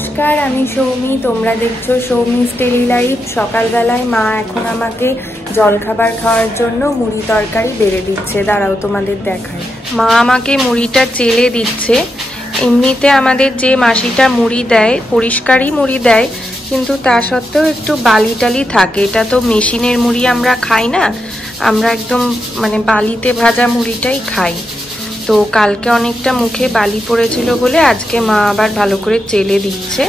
নমস্কার, আমি সৌমি। তোমরা দেখছো সৌমিস ডেইলি লাইফ। সকালবেলায় মা এখন আমাকে জলখাবার খাওয়ার জন্য মুড়ি তরকারি বেড়ে দিচ্ছে। দাঁড়াও তোমাদের দেখায়। মা আমাকে মুড়িটা চেলে দিচ্ছে। এমনিতে আমাদের যে মাসিটা মুড়ি দেয় পরিষ্কারই মুড়ি দেয়, কিন্তু তা সত্ত্বেও একটু বালি টালি থাকে। এটা তো মেশিনের মুড়ি আমরা খাই না, আমরা একদম মানে বালিতে ভাজা মুড়িটাই খাই। তো কালকে অনেকটা মুখে বালি পড়েছিল বলে আজকে মা আবার ভালো করে চেলে দিচ্ছে।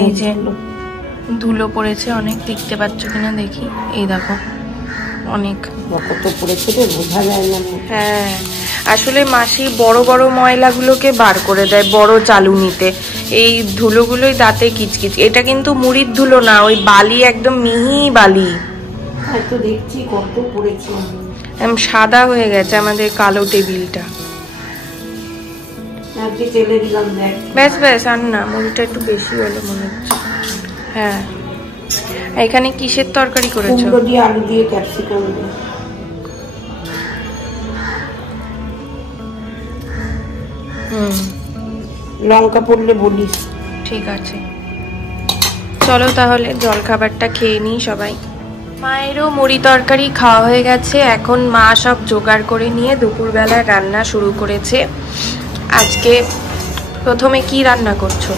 এই যে ধুলো পড়েছে অনেক, দেখতে পাচ্ছ কিনা দেখি। এই দেখো অনেক পড়েছে, বোঝা যায় না। হ্যাঁ, আসলে মাসি বড় বড় ময়লাগুলোকে বার করে দেয় বড় চালুনিতে। এই ধুলোগুলোই দাঁতে কিচকিচ। এটা কিন্তু মুড়ির ধুলো না, ওই বালি, একদম মিহি বালি। তো দেখছি কত পড়েছে, সাদা হয়ে গেছে আমাদের কালো টেবিলটা। ব্যাস ব্যাস, আর না, মুড়িটা একটু বেশি হলো মনে হচ্ছে। হ্যাঁ, এখানে কিসের তরকারি করেছো? আলু দিয়ে ক্যাপসিকাম দিয়ে। লঙ্কা পড়লে বলিস। ঠিক আছে, চলো তাহলে জলখাবারটা খেয়ে নিই সবাই। মায়েরও মুড়ি তরকারি খাওয়া হয়ে গেছে। এখন মা সব জোগাড় করে নিয়ে দুপুরবেলা রান্না শুরু করেছে। আজকে প্রথমে কি রান্না করছো?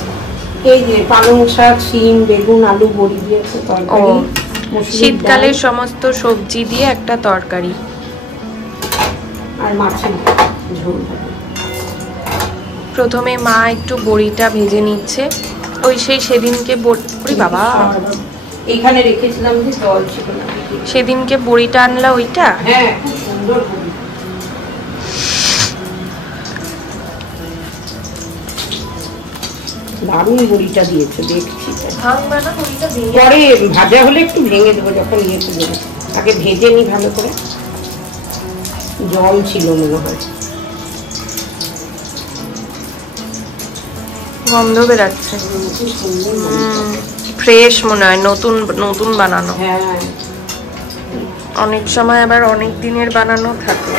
এই যে পালং শাক, শিম, বেগুন, আলু, বড়ি দিয়ে তরকারি। শীতকালের সমস্ত সবজি দিয়ে একটা তরকারি আর মাছের ঝোল। প্রথমে মা একটু বড়িটা ভেজে নিচ্ছে। ওই সেই সেদিনকে বাবা এখানে রেখেছিলাম যে জল ছিল না, সেদিনকে বড়িটা আনলা ওইটা। হ্যাঁ, খুব সুন্দর বড়ি। দারুণ বড়িটা দিয়েছে, দেখছি। ভাঙবে না বড়িটা? পরে ভাজা হলে একটু ভেঙে দেবো যখন ইয়েতে দেবো। আগে ভেজে নি ভালো করে। জল ছিল মনে হয়, গন্ধ বেরাচ্ছে। ফ্রেশ মনে হয়, নতুন নতুন বানানো। হ্যাঁ, অনেক সময় আবার অনেক দিনের বানানো থাকে।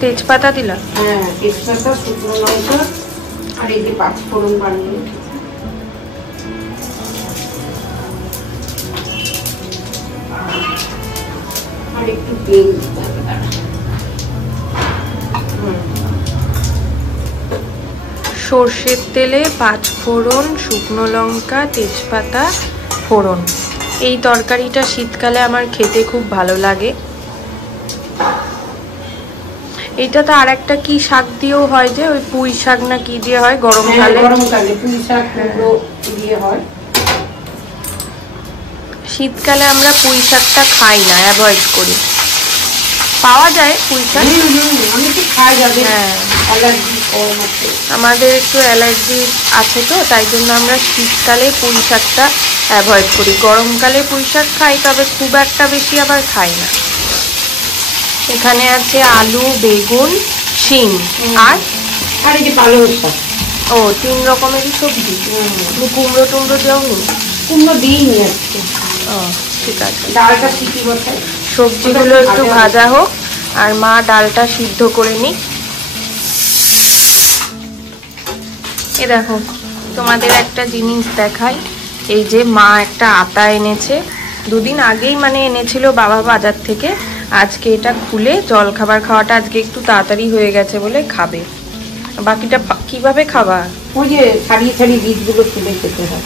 তেজপাতা দিলা? হ্যাঁ, তেজপাতা, শুকনো লঙ্কা আর এই যে পাঁচফোড়ন বানিয়ে আর একটু তেল দিতে হবে। সর্ষের তেলে পাঁচফোড়ন, শুকনো লঙ্কা, তেজপাতা, ফোড়ন। এই তরকারিটা শীতকালে আমার খেতে খুব ভালো লাগে। এটা তো আর একটা কি শাক দিয়েও হয়, যে ওই পুঁই শাক না কি দিয়ে হয় গরমকালে। গরমকালে পুঁই শাক দিয়ে হয়। শীতকালে আমরা পুঁই শাকটা খাই না, অ্যাভয়েড করি। পাওয়া যায় পুঁই শাক, হ্যাঁ, আমাদের একটু অ্যালার্জি আছে তো, তাই জন্য আমরা শীতকালে পুঁই শাকটা অ্যাভয়েড করি। গরমকালে পুঁই শাক খাই, তবে খুব একটা বেশি আবার খাই না। এখানে আছে আলু, বেগুন, শিম আর এই যে পালং শাক। ও, 3 রকমেরই সবজি। কুমড়ো টুমড়ো দিও নি? কুমড়ো দিইনি আজকে। ও, ঠিক আছে। ডালটা সিটি বসাই, সবজিগুলো একটু ভাজা হোক আর মা ডালটা সিদ্ধ করে নিক। এ দেখো, তোমাদের একটা জিনিস দেখাই। এই যে মা একটা আতা এনেছে, 2 দিন আগেই মানে এনেছিল বাবা বাজার থেকে। আজকে এটা খুলে জল খাবার খাওয়াটা আজকে একটু তাড়াতাড়ি হয়ে গেছে বলে খাবে। বাকিটা কিভাবে খাবা? ওই যে ছাড়িয়ে ছাড়িয়ে বীজগুলো তুলে খেতে হয়।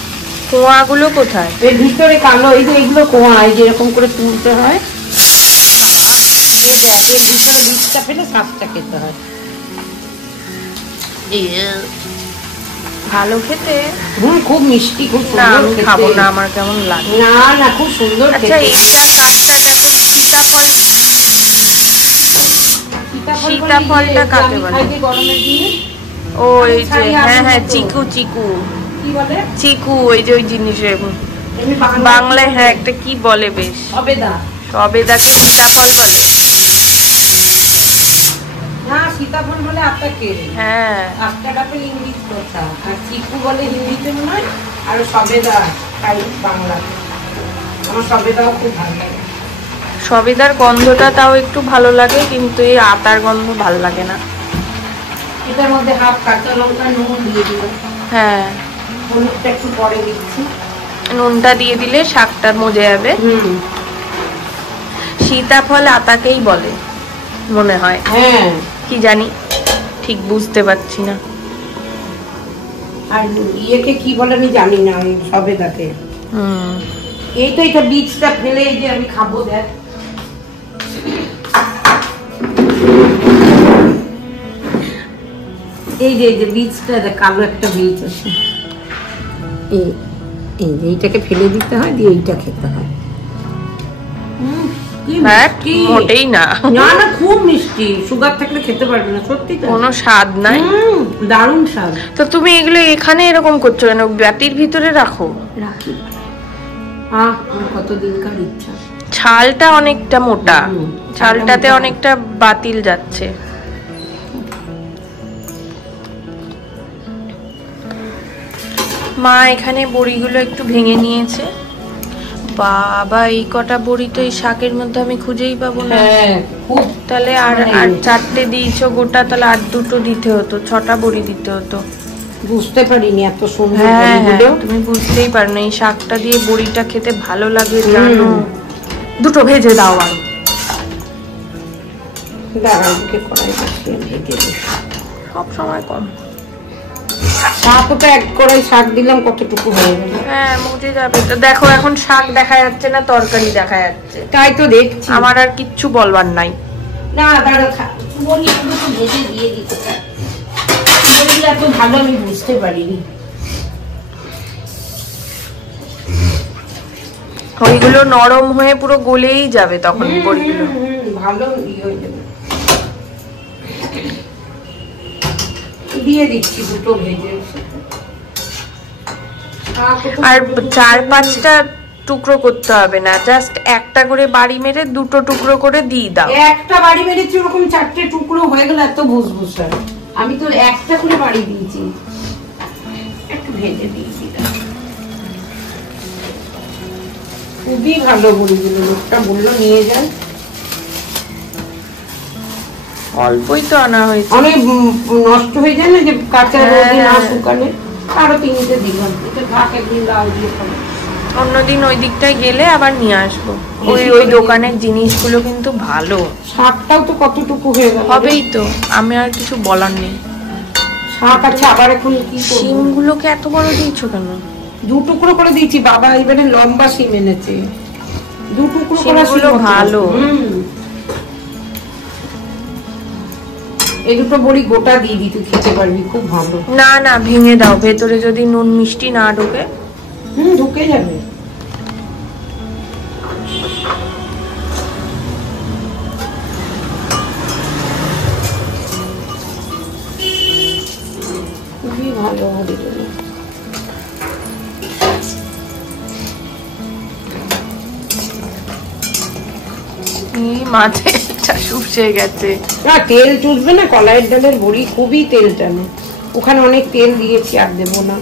কোয়াগুলো কোথায়? এর ভিতরে কালো, এই যে এইগুলো কোয়া, এই যে এরকম করে তুলতে হয়। এর ভিতরে বীজটা ফেলে শাকটা খেতে হয়। ভালো খেতে। খুব মিষ্টি, খুব সুন্দর। আমি খাবো না, আমার কেমন লাগে। না না, খুব সুন্দর। আচ্ছা, এইটা কাঠটা দেখো, সীতাফল। সীতাফলটা কাকে বলে? গরমের দিনে। ও, এই যে, হ্যাঁ হ্যাঁ, চিকু। চিকু কি বলে? চিকু, ওই যে ওই জিনিসের বাংলায়, হ্যাঁ, একটা কি বলে বেশ, সবেদা। সবেদাকে সীতাফল বলে না? সীতাফল বলে আতাকে। হ্যাঁ, আতাটা তো ইংলিশ কথা, আর চিকু বলে হিন্দিতে মনে হয়, আর সবেদা তাই বাংলা। আমার সবেদাও খুব ভালো লাগে। সবেদার গন্ধটা তাও একটু ভালো লাগে, কিন্তু এই আতার গন্ধ ভালো লাগে না। এটার মধ্যে হাফ কাঁচা লঙ্কা নুন দিয়ে দিলাম। হ্যাঁ, হলুদটা একটু পরে দিচ্ছি। নুনটা দিয়ে দিলে শাকটা মজে যাবে। সীতাফল আতাকেই বলে মনে হয়। হ্যাঁ, কি জানি, ঠিক বুঝতে পারছি না। আর ইয়েকে কি বলে আমি জানি না, ওই সবেদাকে। এইটা এটা বীজটা ফেলে এই যে আমি খাবো, দেখ। এই যে বীজটা, কালো একটা বীজ আছে, এই যে এইটাকে ফেলে দিতে হয়, দিয়ে এইটা খেতে হয়। মোটেই না, না না, খুব মিষ্টি। সুগার থাকলে খেতে পারবে না, সত্যি তো। কোনো স্বাদ নাই, দারুণ স্বাদ। তো তুমি এগুলো এখানে এরকম করছো কেন? বাটির ভিতরে রাখো। রাখি, কতদিনকার ইচ্ছা। ছালটা অনেকটা মোটা, ছালটাতে অনেকটা বাতিল যাচ্ছে। মা এখানে বড়িগুলো একটু ভেঙে নিয়েছে। বাবা, এই কটা বড়ি তো এই শাকের মধ্যে আমি খুঁজেই পাবো না। তাহলে আর 4টে দিয়েছো গোটা, তাহলে আর 2টো দিতে হতো, 6টা বড়ি দিতে হতো। বুঝতে পারিনি এত সুন্দর। হ্যাঁ, তুমি বুঝতেই পারো না, এই শাকটা দিয়ে বড়িটা খেতে ভালো লাগে জানো। 2টো ভেজে দাও। আর সব সময় কম শাক, তো এক কড়াই শাক দিলাম, কতটুকু হয়ে গেল। হ্যাঁ, মজে যাবে তো। দেখো এখন শাক দেখা যাচ্ছে না, তরকারি দেখা যাচ্ছে। তাই তো দেখছি, আমার আর কিচ্ছু বলবার নাই। না দাঁড়া, ভেজে দিয়ে দিতে চাই। এত ভালো আমি বুঝতে পারিনি। ওইগুলো নরম হয়ে পুরো গলেই যাবে তখন বড়িগুলো, ভালো হয়ে যাবে। দিয়ে দিচ্ছি 2টো ভেজে। আর 4-5টা টুকরো করতে হবে না, জাস্ট একটা করে বাড়ি মেরে 2টো টুকরো করে দিয়ে দাও। একটা বাড়ি মেরেছি, ওরকম 4টে টুকরো হয়ে গেল, এত ভুসভুসা। আমি তো একটা করে বাড়ি দিয়েছি, একটু ভেজে দিয়েছি। খুবই ভালো বড়িগুলো, লোকটা বললো নিয়ে যান। অল্পই তো আনা হয়েছে, অনেক নষ্ট হয়ে যায় না, যে কাঁচা রোদে না শুকালে। আরো 3টে দিলাম, এটা ভাত একদিন লাউ দিয়ে খাবো। অন্যদিন ওই দিকটায় গেলে আবার নিয়ে আসবো। ওই দোকানের জিনিসগুলো কিন্তু ভালো। শাকটাও তো কতটুকু হয়ে গেল। হবেই তো, আমি আর কিছু বলার নেই। শাক আছে, আবার এখন কি করব? শিমগুলোকে এত বড় দিয়েছো কেন? 2 টুকরো করে দিয়েছি, বাবা এবারে লম্বা শিম এনেছে। 2 টুকরো করে শিমগুলো ভালো। এই 2টো বড়ি গোটা দিয়ে দিই, তুই খেতে পারবি, খুব ভালো। না না, ভেঙে দাও, ভেতরে যদি নুন মিষ্টি না ঢোকে। ঢুকে যাবে। খুবই ভালো বড়িগুলো। মাঝে শুষে গেছে। না, তেল চুষবে না, কলাইয়ের ডালের বড়ি খুবই তেল টানে। ওখানে অনেক তেল দিয়েছি, আর দেবো না।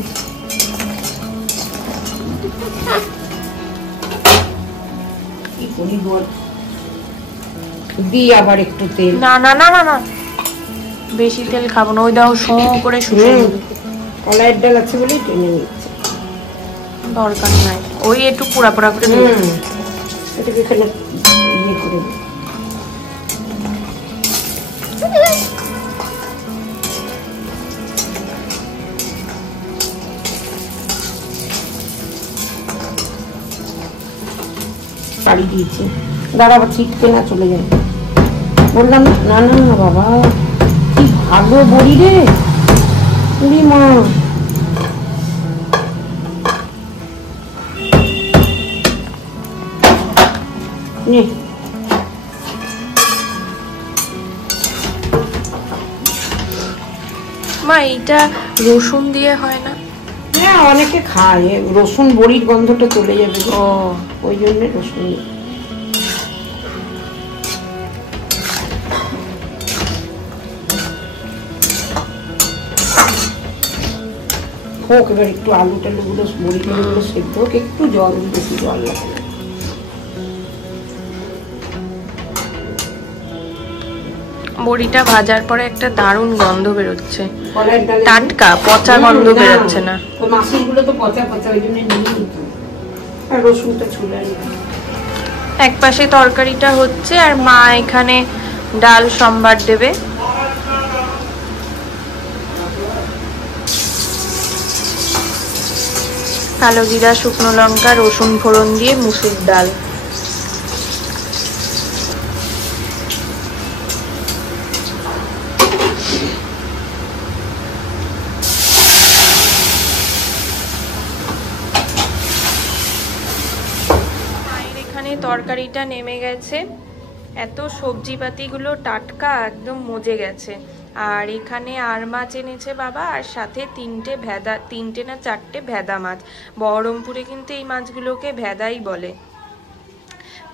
কি করি বল, দিই আবার একটু তেল। না না না না না, বেশি তেল খাবো না। ওই দাও শো করে শুষে নেবে। কলাইয়ের ডাল আছে বলেই টেনে নিচ্ছে, দরকার নাই। ওই একটু পোড়া পোড়া করে এটাকে এখানে ইয়ে করে দিই। পাড়ি দিয়েছি, দাঁড়া, আবার ছিটকে না চলে যাবে। বললাম না না না বাবা, কি ভালো বড়ি রে, পুরি মা। মা, এইটা রসুন দিয়ে হয় না? হ্যাঁ, অনেকে খায় রসুন, বড়ির গন্ধটা চলে যাবে, ওই জন্য রসুন। হোক এবার একটু আলু টালুগুলো বড়ি টড়িগুলো সেদ্ধ হোক, একটু জল, বেশি জল লাগে। বড়িটা ভাজার পরে একটা দারুণ গন্ধ বেরোচ্ছে, কলার ডালে টাটকা, পচা গন্ধ বেরোচ্ছে না। তো মাছেরগুলো তো পচা পচা, ওই জন্য নিয়ে নিত। আর রসুনটা ছুলে এক পাশে তরকারিটা হচ্ছে আর মা এখানে ডাল সম্বার দেবে। কালো জিরা, শুকনো লঙ্কা, রসুন ফোড়ন দিয়ে মুসুর ডাল। তরকারিটা নেমে গেছে, এত সবজিপাতিগুলো টাটকা, একদম মজে গেছে। আর এখানে আর মাছ এনেছে বাবা, আর সাথে তিনটে না চারটে ভেদা মাছ। বহরমপুরে কিন্তু এই মাছগুলোকে ভেদাই বলে।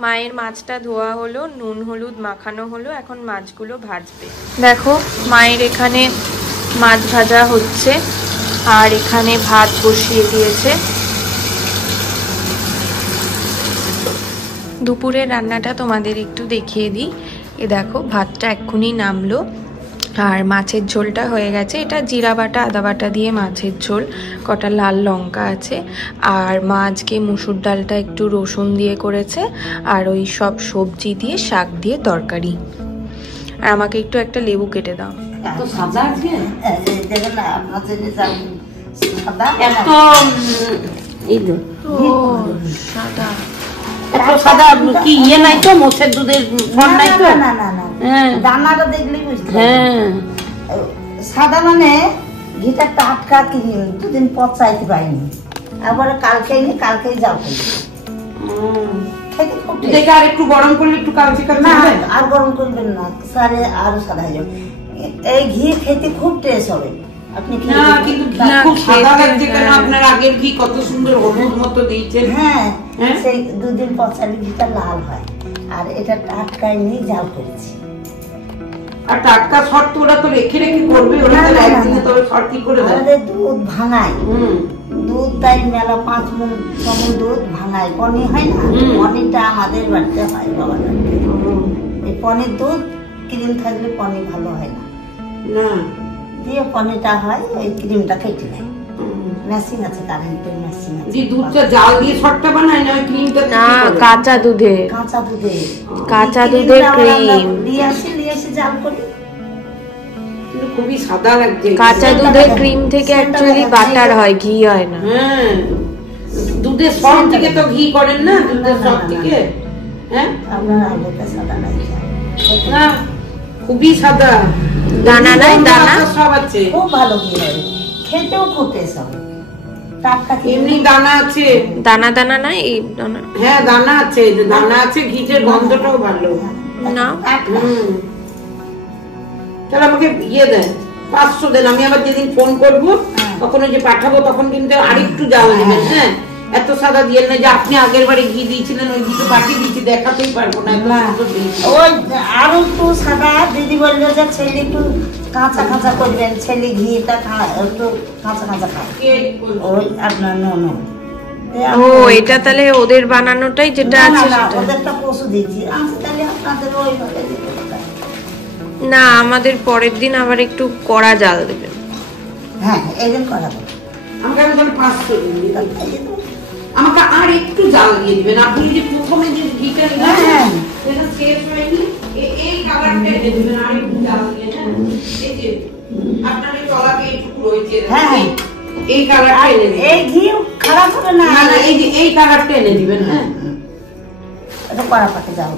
মায়ের মাছটা ধোয়া হলো, নুন হলুদ মাখানো হলো, এখন মাছগুলো ভাজবে। দেখো মায়ের এখানে মাছ ভাজা হচ্ছে, আর এখানে ভাত বসিয়ে দিয়েছে। দুপুরের রান্নাটা তোমাদের একটু দেখিয়ে দিই। এ দেখো ভাতটা এক্ষুনি নামলো, আর মাছের ঝোলটা হয়ে গেছে। এটা জিরা বাটা আদা বাটা দিয়ে মাছের ঝোল, কটা লাল লঙ্কা আছে। আর মা আজকে মুসুর ডালটা একটু রসুন দিয়ে করেছে, আর ওই সব সবজি দিয়ে শাক দিয়ে তরকারি। আর আমাকে একটু একটা লেবু কেটে দাও। এত সাদা আজকে, দেখেন না আপনাদের সাদা এত এই তো সাদা এত সাদা কি ইয়ে নাই তো, মোষের দুধের ফল নাই তো? না না না, হ্যাঁ দানাটা দেখলেই বুঝতে হ্যাঁ। সাদা মানে ঘিটা টাটকা, কিনি দুদিন পচাইতে পাইনি, আবার কালকেই যাও খেতে খুব দেখে আর একটু গরম করলে একটু কালচে না, আর গরম করবেন না, সারে আরো সাদা হয়ে যাবে। এই ঘি খেতে খুব টেস্ট হবে। আপনি কি না কিন্তু ঘি খুব সাদা লাগছে কেন? আপনার আগের ঘি কত সুন্দর হলুদ মতো দিয়েছেন। হ্যাঁ, সেই দুদিন পচালে ঘিটা লাল হয়, আর এটা টাটকাই নিয়ে জাল করেছি। আর টাটকা শর্ত ওরা তো রেখে রেখে করবে, ওরা তো একদিনে তবে শর্ট কি করে দেয়? আমাদের দুধ ভাঙায়, দুধ তাই মেলা 5 মণ 6 মণ দুধ ভাঙায়, পনির হয় না, পনিরটা আমাদের বাড়িতে হয় বাবা। এই পনির দুধ ক্রিম থাকলে পনির ভালো হয় না, না দিয়ে পনিরটা হয়, ওই ক্রিমটা কেটে নেয়। মেশিন আছে, কারেন্টের মেশিন আছে। যে দুধটা জাল দিয়ে শর্টটা বানায় না, ওই ক্রিমটা না, কাঁচা দুধে, কাঁচা দুধের ক্রিম দিয়ে আসি জাল করি। খুবই সাদা লাগছে। কাঁচা দুধের ক্রিম থেকে অ্যাকচুয়ালি বাটার হয়, ঘি হয় না। হ্যাঁ, দুধের সব থেকে তো ঘি করেন না, দুধের সব থেকে। হ্যাঁ, আপনার আইডিয়াটা সাদা নাই না খুবই সাদা, দানা নাই, দানা সব আছে, খুব ভালো ঘি হয়, খেতেও খুব টেস্ট হবে। টাটকা এমনি দানা আছে, দানা দানা না, এই দানা। হ্যাঁ দানা আছে, দানা আছে, ঘিটের গন্ধটাও ভালো না। তাহলে আমাকে ইয়ে দেন, 500 দেন, আমি আবার যেদিন ফোন করবো তখন ওই যে পাঠাবো, তখন কিন্তু আরেকটু জাল দেবেন। হ্যাঁ, এত সাদা দিয়ে না যে আপনি আগের বারে ঘি দিয়েছিলেন, ওই ঘিতে পাঠিয়ে দিচ্ছি, দেখাতেই পারবো না। ওই আরো একটু সাদা দিদি বললো যে ছেলে একটু কাঁচা কাঁচা করবেন, ছেলে ঘিটা একটু কাঁচা কাঁচা খায়। ওই আপনার নো ও, এটা তাহলে ওদের বানানোটাই যেটা আছে সেটা। ওদেরটা পশু দিচ্ছি, তাহলে আপনাদের ওইভাবে দিতে হবে না, আমাদের পরের দিন আবার একটু কড়া জাল দেবেন। হ্যাঁ, এইদিন করা দেবে। আমাকে আমি তাহলে 500 দিন, আমাকে আর একটু জাল দিয়ে দিবেন। আপনি যে প্রথমে যে ঘিটা নিলেন সেটা শেষ হয়নি, এই কালারটা এনে দিবেন, আর একটু জাল দিয়ে। এই যে আপনার এই তলাতে এইটুকু রয়েছে, হ্যাঁ এই কালারটা এনে দিবেন। এই ঘি খারাপ হবে না, না এই যে এই কালারটা এনে দিবেন। হ্যাঁ, এটা কড়া পাকে যাও।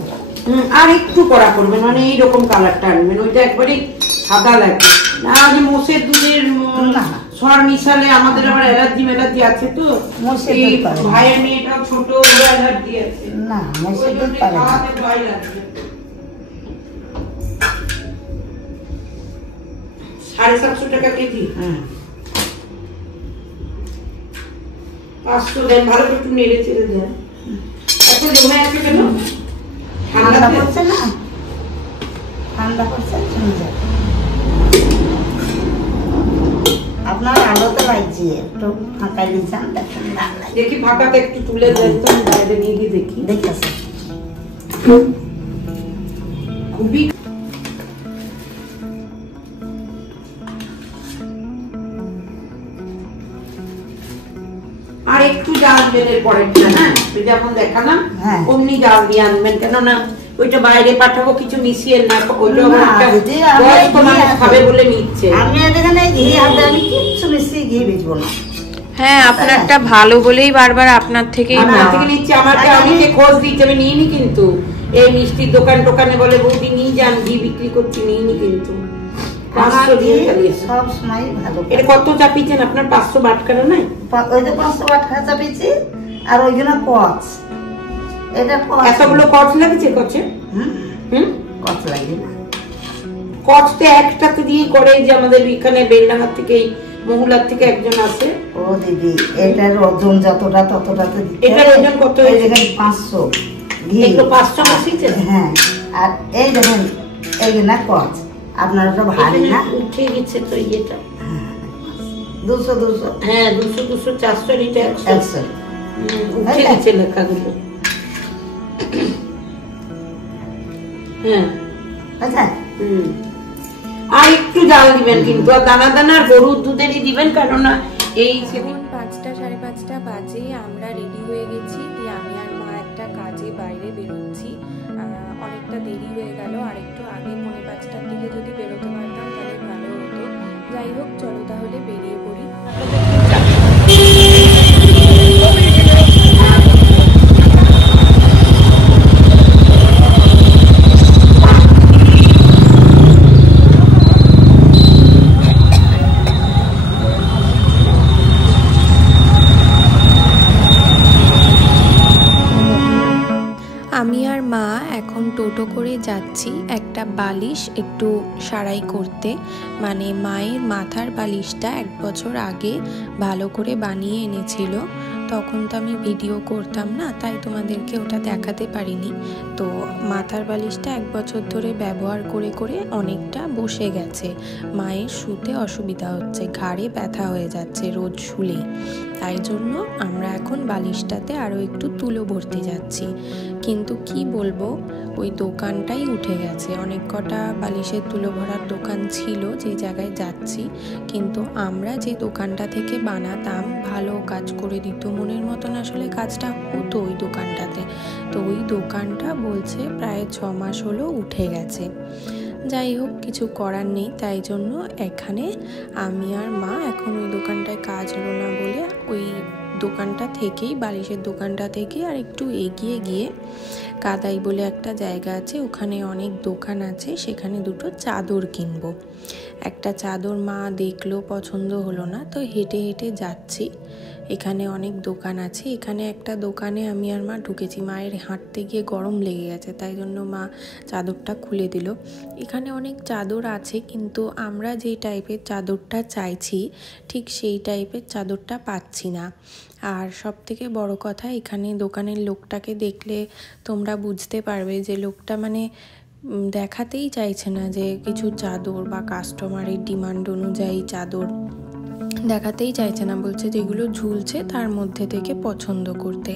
আর একটু কড়া করবেন, মানে এইরকম কালারটা আনবেন, ওইটা একবারে সাদা লাগবে না। যে মোষের দুধের সর মিশালে আমাদের আবার অ্যালার্জি আছে তো, এই ভাইয়ের মেয়েটা ছোট, অ্যালার্জি আছে না, মোষের দুধ পারে না। 750 টাকা কেজি। 500 দেন, ভালো করে একটু নেড়ে চেড়ে দেন। এত জমে আছে কেন? ঠান্ডা পড়ছে না, ঠান্ডা পড়ছে, আপনার আলোতে লাগছে, একটু ফাঁকা দিয়েছেন, দেখেন দেখি ফাঁকাতে একটু তুলে দেন তো, বাইরে নিয়ে গিয়ে দেখি। দেখেছে খুবই আর একটু জাল দিবেন এর পরেরটা, হ্যাঁ যেমন দেখালাম অমনি জাল দিয়ে আনবেন, কেননা ওইটা বাইরে পাঠাবো কিছু মিশিয়ে না, ওইটা খাবে বলে নিচ্ছে। আমি এখানে ঘি হাতে আমি কিছু মিশিয়ে ঘি বেচবো না। হ্যাঁ আপনারটা ভালো বলেই বারবার আপনার থেকেই নিচ্ছে। আমাকে অনেকে খোঁজ দিচ্ছে, আমি নিইনি কিন্তু। এই মিষ্টির দোকান টোকানে বলে বৌদি নিয়ে যান, ঘি বিক্রি করছি, নিইনি কিন্তু। সব সময় ভালো। এটা কত চাপিয়েছেন আপনার? 500 বাটখারা নাই? ওই তো 500 বাটখারা চাপিয়েছি, আর ওই জন্য কচ, এটা এতগুলো কচ লাগছে। কচে কচ লাগে না, কচতে একটাতে দিয়ে করে, যে আমাদের এখানে বেলডাঙ্গার থেকে মহুলার থেকে একজন আছে। ও দিদি এটার ওজন যতটা ততটাতে দিতে। এটার ওজন কত? এই দেখেন 500 ঘি। এগুলো 500 মাসিছে? হ্যাঁ। আর এই দেখেন এই না কচ, আপনার ওটা ভারী না, উঠে গেছে তো এটা। 200 হ্যাঁ 200 400 লিটার 100 উঠে গেছে লেখাগুলো। হ্যাঁ আচ্ছা। আর একটু জাল দিবেন কিন্তু, আর দানা দানা গরুর দুধেরই দিবেন, কেননা এই 5টা 5:30 বাজে আমরা রেডি হয়ে গেছি। আমি আর মা একটা কাজে বাইরে বেরোচ্ছি, অনেকটা দেরি হয়ে গেল। আর একটু আগে 4:45টার দিকে যদি বেরোতে পারতাম তাহলে ভালো হতো। যাই হোক চলো তাহলে বেরিয়ে পড়ি। আমি আর মা এখন টোটো করে যাচ্ছি একটা বালিশ একটু সারাই করতে, মানে মায়ের মাথার বালিশটা 1 বছর আগে ভালো করে বানিয়ে এনেছিল। তখন তো আমি ভিডিও করতাম না, তাই তোমাদেরকে ওটা দেখাতে পারিনি। তো মাথার বালিশটা 1 বছর ধরে ব্যবহার করে করে অনেকটা বসে গেছে, মায়ের শুতে অসুবিধা হচ্ছে, ঘাড়ে ব্যথা হয়ে যাচ্ছে রোজ শুলেই। তাই জন্য আমরা এখন বালিশটাতে আরও একটু তুলো ভরতে যাচ্ছি। কিন্তু কি বলবো, ওই দোকানটাই উঠে গেছে। অনেক কটা বালিশের তুলো ভরার দোকান ছিল যে জায়গায় যাচ্ছি, কিন্তু আমরা যে দোকানটা থেকে বানাতাম ভালো কাজ করে দিত, মনের মতন আসলে কাজটা হতো ওই দোকানটাতে। তো ওই দোকানটা বলছে প্রায় 6 মাস হলো উঠে গেছে। যাই হোক কিছু করার নেই, তাই জন্য এখানে আমি আর মা এখন ওই দোকানটায় কাজ হলো না বলে ওই দোকানটা থেকেই, বালিশের দোকানটা থেকে আর একটু এগিয়ে গিয়ে কাদাই বলে একটা জায়গা আছে, ওখানে অনেক দোকান আছে, সেখানে 2টো চাদর কিনবো। একটা চাদর মা দেখলো, পছন্দ হলো না, তো হেঁটে হেঁটে যাচ্ছি। এখানে অনেক দোকান আছে, এখানে একটা দোকানে আমি আর মা ঢুকেছি। মায়ের হাঁটতে গিয়ে গরম লেগে গেছে, তাই জন্য মা চাদরটা খুলে দিল। এখানে অনেক চাদর আছে, কিন্তু আমরা যে টাইপের চাদরটা চাইছি ঠিক সেই টাইপের চাদরটা পাচ্ছি না। আর সব থেকে বড় কথা, এখানে দোকানের লোকটাকে দেখলে তোমরা বুঝতে পারবে যে লোকটা মানে দেখাতেই চাইছে না যে কিছু চাদর বা কাস্টমারের ডিমান্ড অনুযায়ী চাদর দেখাতেই চাইছে না, বলছে যেগুলো ঝুলছে তার মধ্যে থেকে পছন্দ করতে।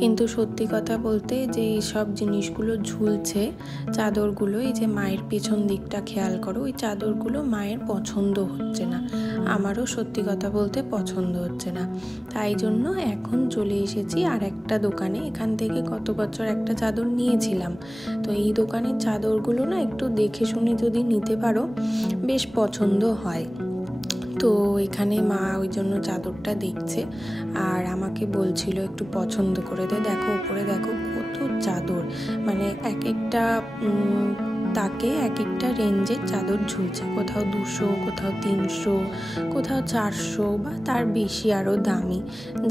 কিন্তু সত্যি কথা বলতে যে সব জিনিসগুলো ঝুলছে চাদরগুলো, এই যে মায়ের পেছন দিকটা খেয়াল করো, ওই চাদরগুলো মায়ের পছন্দ হচ্ছে না, আমারও সত্যি কথা বলতে পছন্দ হচ্ছে না। তাই জন্য এখন চলে এসেছি আর একটা দোকানে। এখান থেকে গত বছর একটা চাদর নিয়েছিলাম, তো এই দোকানের চাদরগুলো না একটু দেখে শুনে যদি নিতে পারো বেশ পছন্দ হয়। তো এখানে মা ওই জন্য চাদরটা দেখছে আর আমাকে বলছিল একটু পছন্দ করে দে। দেখো উপরে দেখো কত চাদর, মানে এক একটা তাকে এক একটা রেঞ্জের চাদর ঝুলছে, কোথাও 200, কোথাও 300, কোথাও 400 বা তার বেশি আরও দামি।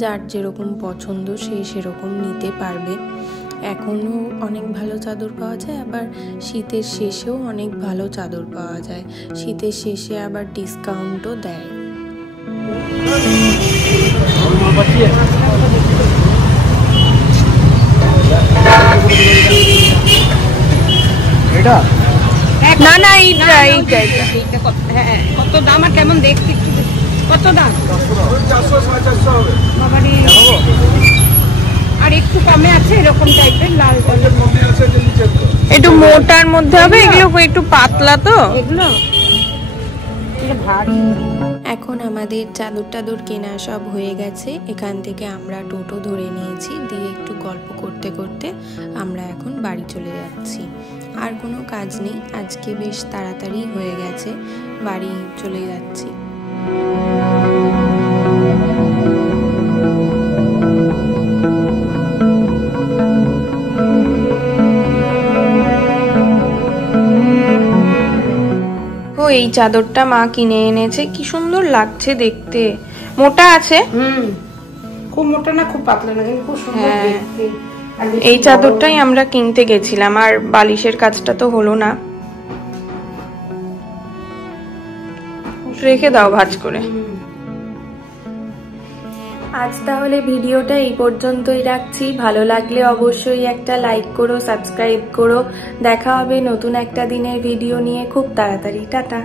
যার যেরকম পছন্দ সে সেরকম নিতে পারবে। এখনও অনেক ভালো চাদর পাওয়া যায়, আবার শীতের শেষেও অনেক ভালো চাদর পাওয়া যায়। শীতের শেষে আবার ডিসকাউন্টও দেয়। না না এইটা কত দাম আর কেমন দেখতে একটু কত দাম? 400 450 হবে। বাবারে, আর একটু কমে আছে এরকম টাইপের লাল এর মধ্যে আছে যে নিচের তো। একটু মোটার মধ্যে হবে, এগুলো একটু পাতলা তো এগুলো ভারী। এখন আমাদের চাদর টাদর কেনা সব হয়ে গেছে। এখান থেকে আমরা টোটো ধরে নিয়েছি, দিয়ে একটু গল্প করতে করতে আমরা এখন বাড়ি চলে যাচ্ছি। আর কোনো কাজ নেই, আজকে বেশ তাড়াতাড়ি হয়ে গেছে, বাড়ি চলে যাচ্ছি। এই চাদরটা মা কিনে এনেছে, কি সুন্দর লাগছে দেখতে, মোটা আছে। খুব মোটা না খুব পাতলা না, কিন্তু খুব সুন্দর দেখতে। এই চাদরটাই আমরা কিনতে গেছিলাম, আর বালিশের কাজটা তো হলো না, রেখে দাও ভাঁজ করে। আজ তাহলে ভিডিওটা এই পর্যন্তই রাখছি। ভালো লাগলে অবশ্যই একটা লাইক করো, সাবস্ক্রাইব করো। দেখা হবে নতুন একটা দিনের ভিডিও নিয়ে খুব তাড়াতাড়ি। টাটা।